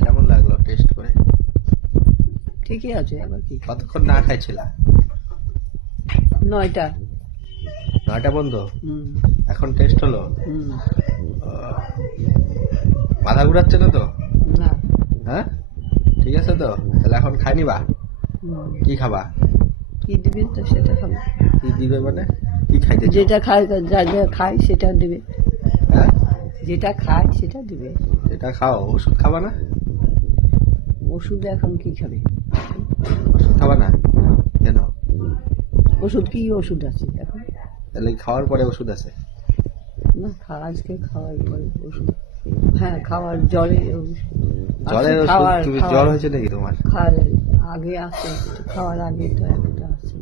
কেমন লাগলো টেস্ট করে? ঠিকই আছে। আবার কি কতক্ষণ না খাইছিলা? 9টা। 9টা বন্ধ। এখন টেস্ট হলো। মাথা ঘুরাচ্ছে না তো? না। হ্যাঁ, ঠিক আছে তো। তাহলে এখন খাই নিবা? কি খাবা? কি দিবে তো সেটা খাবো। কি দিবে মানে? কি খাইতে চাও? যেটা খায়, যা যা খায় সেটা দিবে। হ্যাঁ, যেটা খায় সেটা দিবে। এটা খাও। ওষুধ খাবা না? ওষুধ এখন কি খাবে? ওষুধ খাবা না কেন? ওষুধ কি ওষুধ আছে এখন? তাহলে খাওয়ার পরে ওষুধ আছে? না, আজকে খাওয়ার পরে ওষুধ। হ্যাঁ, খাওয়ার জ্বরে জ্বরের ওষুধ? তুমি জ্বর হয়েছে নাকি তোমার? খাওয়ার আগে আছে, খাওয়ার আগে তো একটা আছে।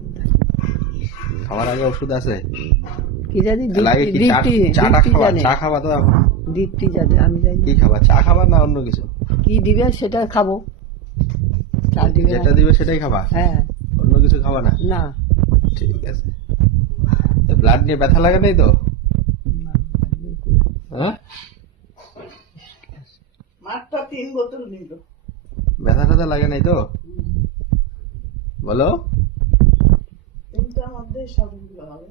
খাওয়ার আগে ওষুধ আছে? কি জানি, চা খাবা তো এখন? দীপ্তি জানে, আমি জানি। কি খাবা? চা খাবা না অন্য কিছু? কি দিবে সেটা খাবো। চা দিবে, যেটা দিবে সেটাই খাবা? হ্যাঁ। অন্য কিছু খাবা না? না। ঠিক আছে। ব্লাড নিয়ে ব্যথা লাগে নাই তো? হ্যাঁ, মাত্র 3 বোতল নিল। ব্যথা ট্যাথা লাগে নাই তো? বলো। তিনটার মধ্যে সবগুলো হবে।